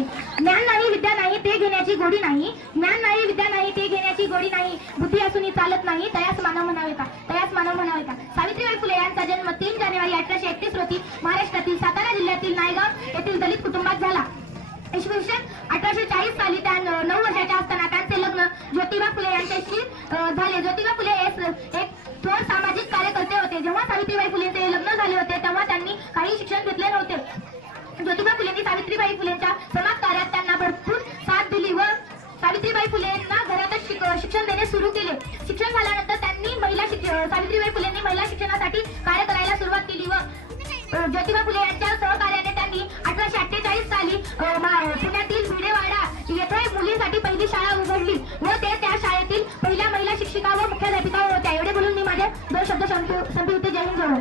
असते. ज्ञान नाही विद्या नाही ते घेण्याची गोडी नाही, ज्ञान नाही विद्या नाही ते घेण्याची गोडी नाही, बुद्धी असूनही चालत नाही तयास मानव म्हणावे का, तयास मानव म्हणावे का. सावित्रीबाई फुले यांचा जन्म 3 जानेवारी 1831 रोजी महाराष्ट्रातील सातारा जिल्ह्यातील नायगाव येथील दलित कुटुंबात झाला. इसवी सन 1840 साली त्या 9 वर्षाच्या असताना त्यांचे लग्न ज्योतिबा फुले यांच्याशी झाले. ज्योतिबा फुले एक थोर सामाजिक कार्यकर्ते होते. जेव्हा सावित्रीबाई फुलेंचे लग्न झाले होते तेव्हा त्यांनी काही शिक्षण घेतले नव्हते. ज्योतिबा फुलेंनी सावित्रीबाई फुलेंच्या समाज कार्यात त्यांना भरपूर साथ दिली व सावित्रीबाई फुलेंना घरातच शिक्षण देणे सुरू केले. शिक्षण झाल्यानंतर त्यांनी सावित्रीबाई फुलेंनी महिला शिक्षणासाठी कार्य करायला सुरुवात केली व ज्योतिबा फुले यांच्या सहकार्याने त्यांनी 1848 साली पुण्यातील भिडेवाडा येथे मुलींसाठी पहिली शाळा उघडली व ते त्या शाळेतील पहिल्या महिला शिक्षिका व मुख्याध्यापिका होत्या. एवढे बोलून मी माझे 2 शब्द संपवते. जय हिंद.